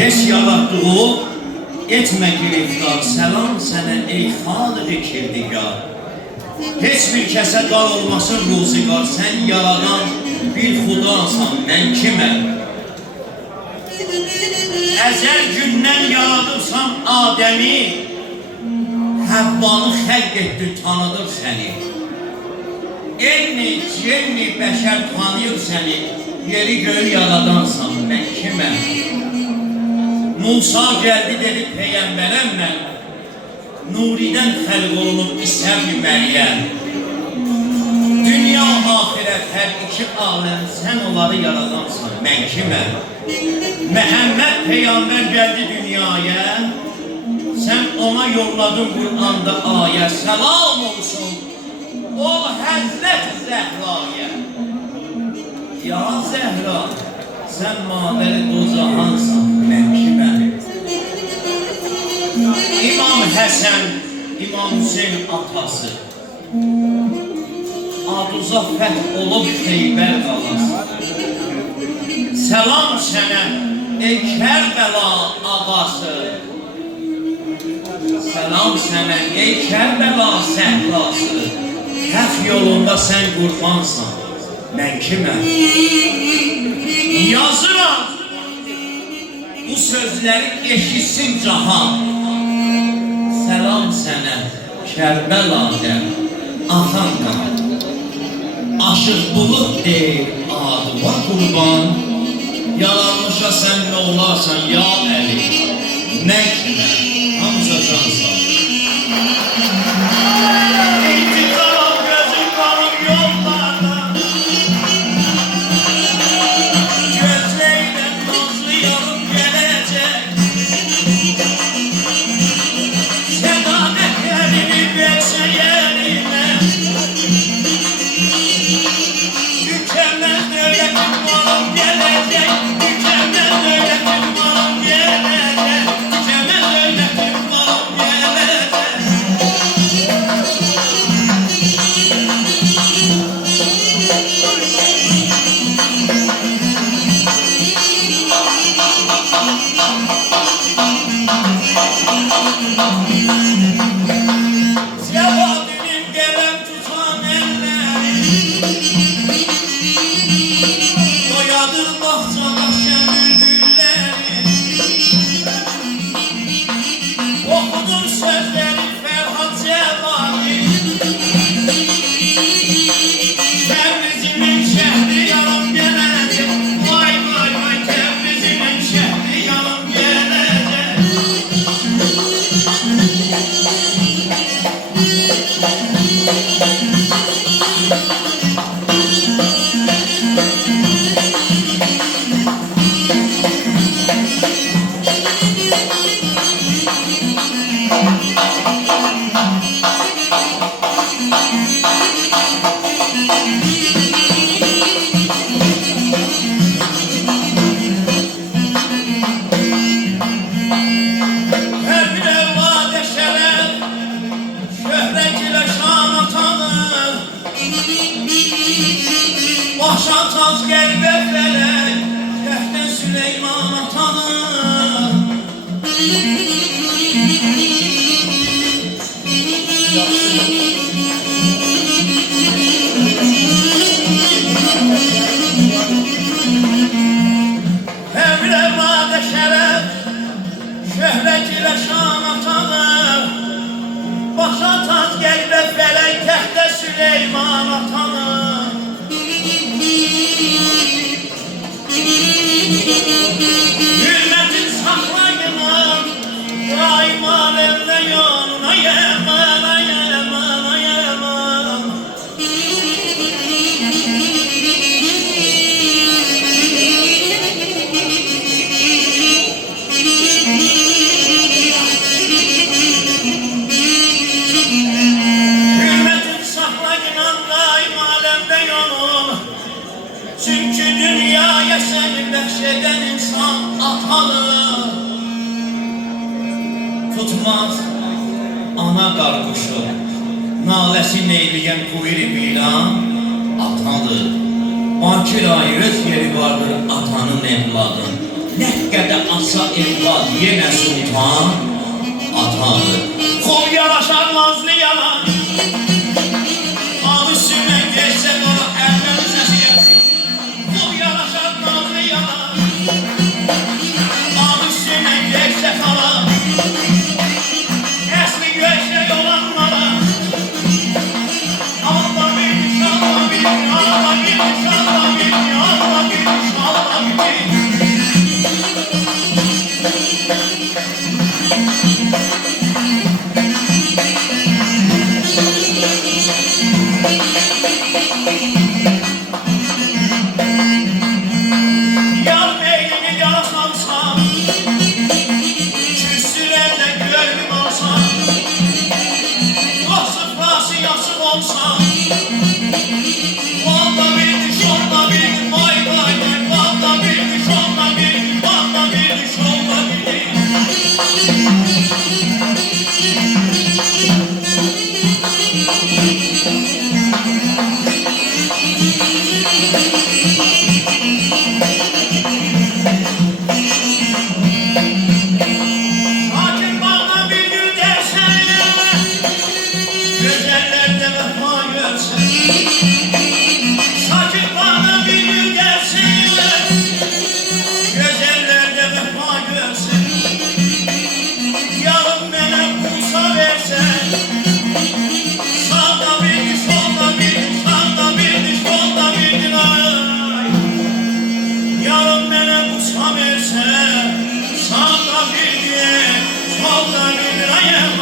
Heç yaratdığı etmə giriftar, səlam sənə ey xalq-ı kirdigar. Heç bir kəsə dar olmasın ruzigar, sən yaradan bir xudasan, mən kiməm? Əzəl gündən yaradıbsan Adəmi, Həvvanı xəlq etdin, tanıdır səni. Elmi, cenni, bəşər tanıyır səni, yeri göyü yaradansan, mən kiməm? Musa gəldi dedi peyğəmbərəm mən, Nuridən xəlq olunub İsə-i Məryəm. Dünya, ahirət, hər iki aləm, sən onları yaradansan, mən kiməm? Məhəmməd peyğəmbər gəldi dünyaya, sən ona yolladın Qur'anda ayə, səlam olsun o Həzrət-i Zəhraya. Ya Zəhra, sən mabəri dozahansan, mən kiməm? İmam Həsən, İmam Hüseyin atası, Aduza fəth olub Xeybər qalası. Səlam sənə ey Kərbəla ağası, səlam sənə ey Kərbəla səhrası. Həq yolunda sən qurbansan, mən kiməm? Yazıram bu sözləri eşitsin cahan. Səlam sənə Kərbəladə axan qan. Aşıq bulud deyil adıma qurban. Yalanmışa sən nə olarsan ya Əli, mən kiməm? Hamza cansan. İntiqam gözüm qalım yollarda, gözləylə nazlı yarım gələcək. Sədaqət əlini versə yerinə, mükəmməl dövlətin malım gələcək. Mükəmməl dövlətin malım gələcək. Mükəmməl dövlətin malım gələcək. Cevabinin qələm tutan əlləri, oyadır bağçada şən bülbülləri. Oxudum sözləri Fərhad Cəvadi, Təbrizimin şəhri yanım gələcək. Vay vay vay, Təbrizimin şəhri yanım gələcək. Hər bir evladə şərəf, şöhrət ilə şan atanır. Başa tac qəlbə fələk, Kəftən Süleyman atanır. Hər bir evladə şərəf, şöhrət ilə şan atanır. Başa tac qəlbə fələk, Kəftən Süleyman atanır. Hürmətin saxlayınır, daim aləmdə yoluna yəman, yəman, yəman. Hürmətin saxlayınır, daim aləmdə yoluna. Çünkü dünyaya seni bəxşedən insan atalı. Tutmaz ana qarqışı, naləsi neyliyən kuyri bilan atalı. Bakir ayı öz yeri vardır atanın evladın. Ləqqədə asa evlad yenə sultan atadır. Xol yaraşar nazlı yalan, av üstündən geçsə qara əldən səsi gəlsin. Xol yaraşar nazlı yalan, av üstündən geçsə qara əsli göçək olanlara. Allah bilmiş, Allah bilmiş, Allah bilmiş, Allah bilmiş, Allah bilmiş, Allah bilmiş. I am